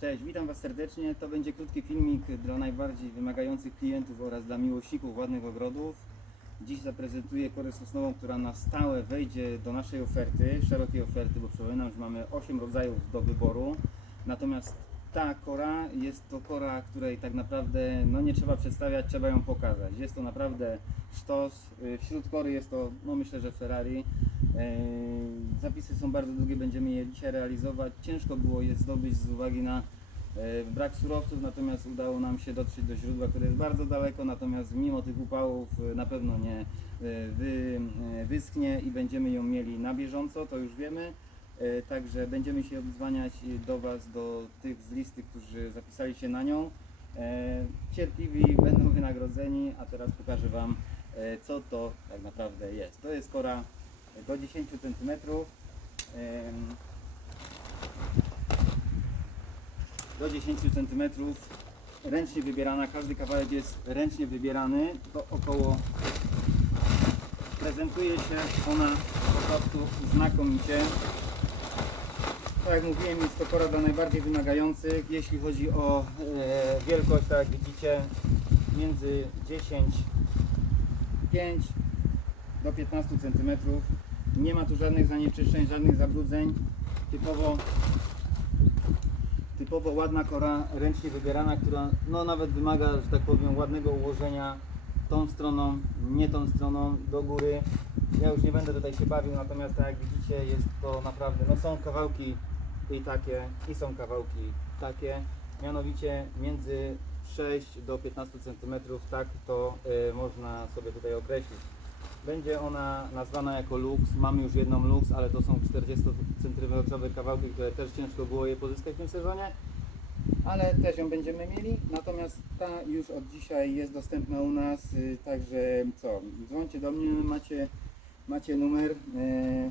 Cześć, witam Was serdecznie. To będzie krótki filmik dla najbardziej wymagających klientów oraz dla miłośników ładnych ogrodów. Dziś zaprezentuję korę sosnową, która na stałe wejdzie do naszej oferty, szerokiej oferty, bo przypominam, że mamy 8 rodzajów do wyboru. Natomiast ta kora jest to kora, której tak naprawdę no, nie trzeba przedstawiać, trzeba ją pokazać. Jest to naprawdę sztos. Y, Wśród kory jest to, no myślę, że Ferrari. E, Zapisy są bardzo długie, będziemy je dzisiaj realizować. Ciężko było je zdobyć z uwagi na e, brak surowców, natomiast udało nam się dotrzeć do źródła, które jest bardzo daleko, natomiast mimo tych upałów na pewno nie wy, wyschnie i będziemy ją mieli na bieżąco, to już wiemy. E, Także będziemy się odzwaniać do Was, do tych z listy, którzy zapisali się na nią. E, Cierpliwi będą wynagrodzeni, a teraz pokażę Wam, e, co to tak naprawdę jest. To jest kora do 10 cm. Do 10 cm ręcznie wybierana, każdy kawałek jest ręcznie wybierany, to około prezentuje się ona po prostu znakomicie. Tak jak mówiłem, jest to pora dla najbardziej wymagających. Jeśli chodzi o e, wielkość, tak jak widzicie, między 10 5 do 15 cm. Nie ma tu żadnych zanieczyszczeń, żadnych zabrudzeń. Typowo, typowo ładna kora ręcznie wybierana, która no nawet wymaga, że tak powiem, ładnego ułożenia tą stroną, nie tą stroną, do góry. Ja już nie będę tutaj się bawił, natomiast tak jak widzicie jest to naprawdę, no są kawałki i takie, i są kawałki takie, mianowicie między 6 do 15 cm, tak to y, można sobie tutaj określić. Będzie ona nazwana jako Lux, mamy już jedną Lux, ale to są 40 cm kawałki, które też ciężko było je pozyskać w tym sezonie ale też ją będziemy mieli. Natomiast ta już od dzisiaj jest dostępna u nas, y, także co, dzwońcie do mnie, macie, macie numer. y,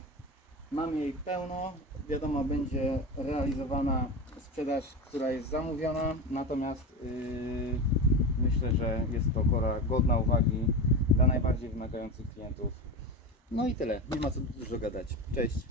Mamy jej pełno, wiadomo, będzie realizowana sprzedaż, która jest zamówiona, natomiast y, myślę, że jest to kora godna uwagi dla najbardziej wymagających klientów. No i tyle, nie ma co dużo gadać. Cześć.